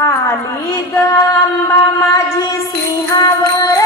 आली ग अंबा माझी सिंहावर.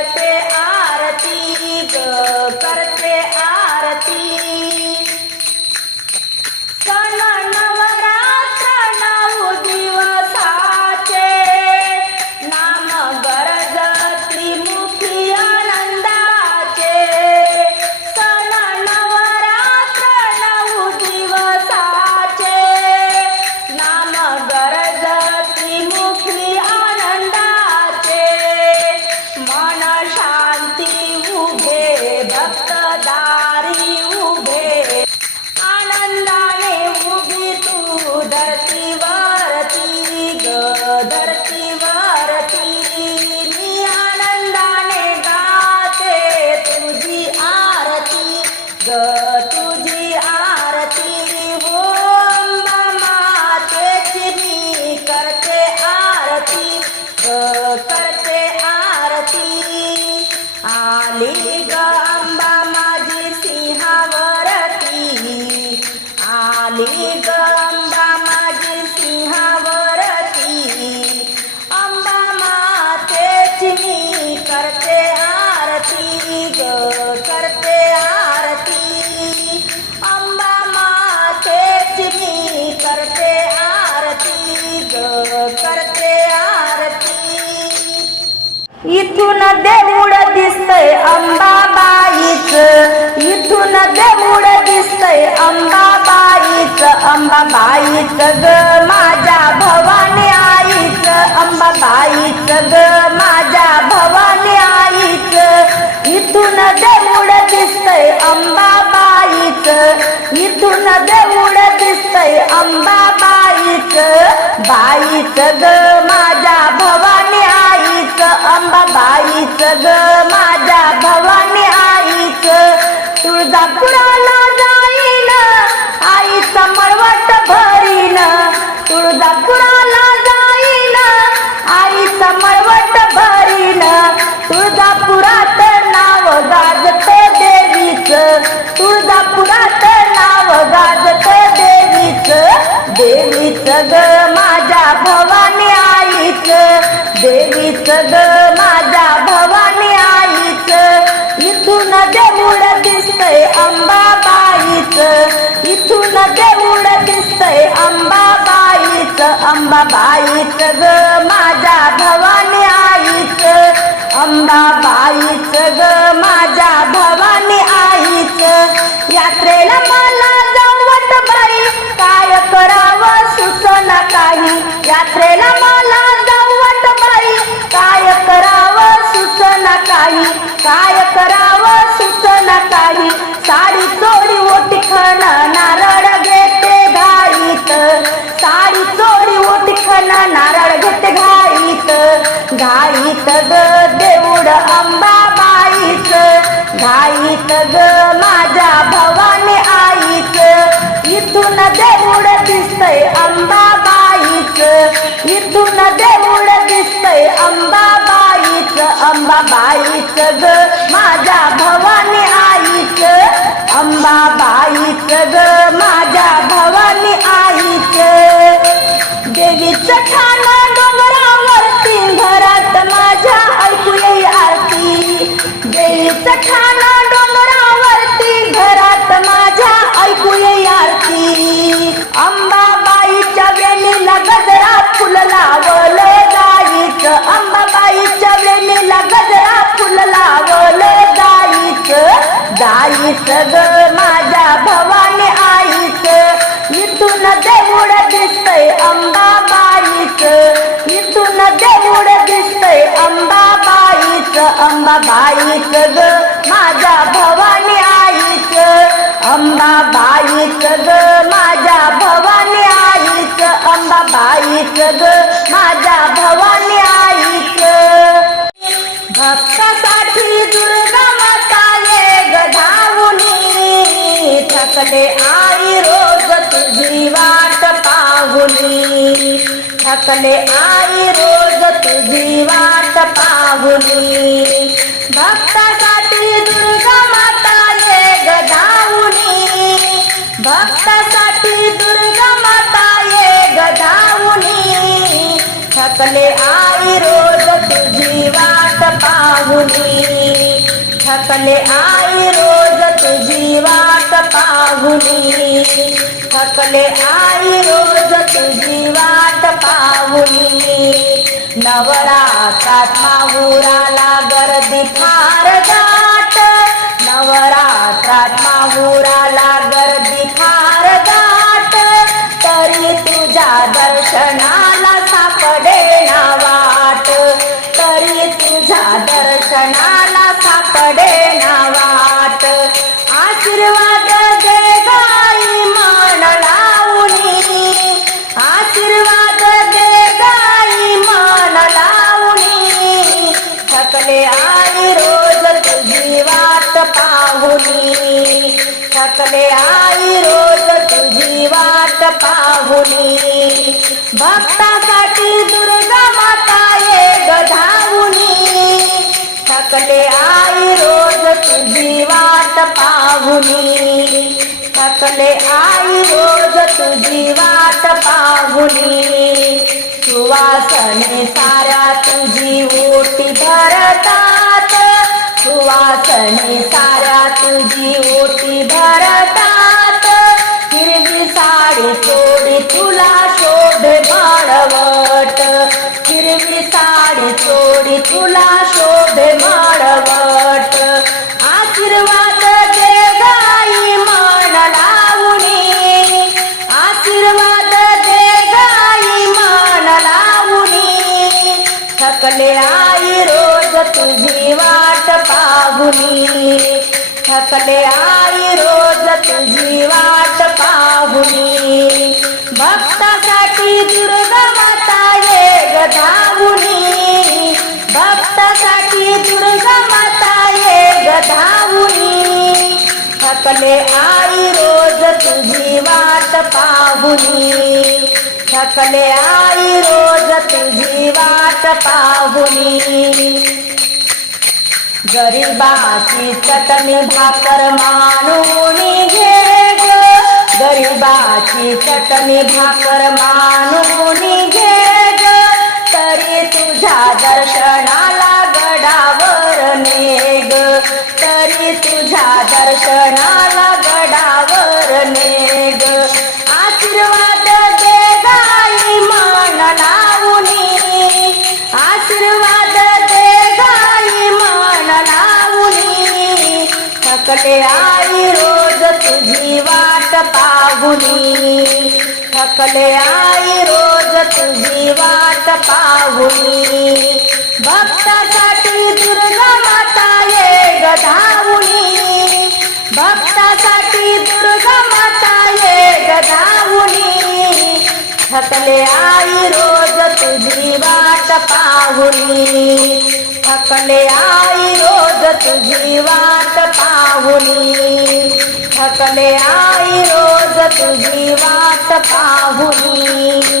करते इथून देऊळ दिसतय अंबाबाईच. इथून देऊळ दिसतय अंबाबाईच. अंबाबाईच ग माझ्या भवानी आईच. अंबाबाईच ग माझ्या भवानी आईच. इथून देऊळ दिसतंय अंबाबाईच. इथून देऊळ दिसतंय अंबाबाईच. बाईच ग माझ्या ग माझ्या भवानी आईचं तुळजापुराला यात्रेला मला बाई. काय करावं सुचना काही? काय करावं सुचना काही? साडी चोरी ओटी खण नारळ घेते घाईत. साडी चोरी ओटी खण नारळ घेते घाईत. घाईत ग देऊळ अंबाबाईच घाईत ग माझ्या भावाने आईच इथून देऊड दिसतंय ग माझ्या भवानी आईच अंबाबाईच ग माझ्या भवानी आईच. देवीच ठाण डोंगरावरती घरात माझ्या ऐकू येई आरती देवीच ठाण डोंगरावरती घरात माझ्या ऐकू येई आरती अंबाबाईच्या वेणीला गजरा फुल लावलं जाईचं. अंबाबाईच्या वेणीला गजरा जाईचं जाईचं ग माझ्या भवानी आईचं इथून देऊळ दिसतय अंबाबाईच. इथून देऊळ दिसतय अंबाबाईच अंबाबाईच ग. थकले आई रोज तुझी वाट पाहुनी. भक्तासाठी दुर्गा माता ये गधावुनी भक्तासाठी दुर्गा माता ये गधावुनी थकले आई रोज तुझी वाट पाहुनी. थकले आई रोज तुझी वाट पाहुनी. थकले आई रोज तुझी वाट पाहुनी नवरात्रात माहुराला गर्दी फार दाट नवरात्रात माहुराला थकले आई रोज तुझी वाट पाहुनी. भक्तासाठी दुर्गा माता ये गधावुनी. थकले आई रोज तुझी वाट पाहुनी. थकले आई रोज तुझी वाट पाहुनी. सुवासने सारा तुझी ओटी भरतात. सुवासने सारा तुझी ओटी तुला शोध माळवट. हिरवी साडी चोरी तुला शोध माळवट. आशीर्वाद दे गाई मान लावणी. आशीर्वाद दे गाई मान लावणी. थकले आई रोज तुझी वाट पाहुनी. थकले आई रोज पाहुनी. थकले आई रोज तुझी वाट पाहुनी. गरीबाची चटणी भाकर मानुनी घे गरीबाची चटणी भाकर मानून घे तरी तुझ्या दर्शनाला गडावर नेग. तरी तुझ्या दर्शना आई रोज तुझी वाट पाहुनी. थकले आई रोज तुझी वाट पाहुनी. भक्तासाठी दुर्गा माता ये ग भक्तासाठी दुर्गा माता ये ग थकले आई रोज तुझी वाट पाहुनी. थकले आई रोज तुझी वाट पाहुनी. थकले आई रोज तुझी वाट पाहुनी.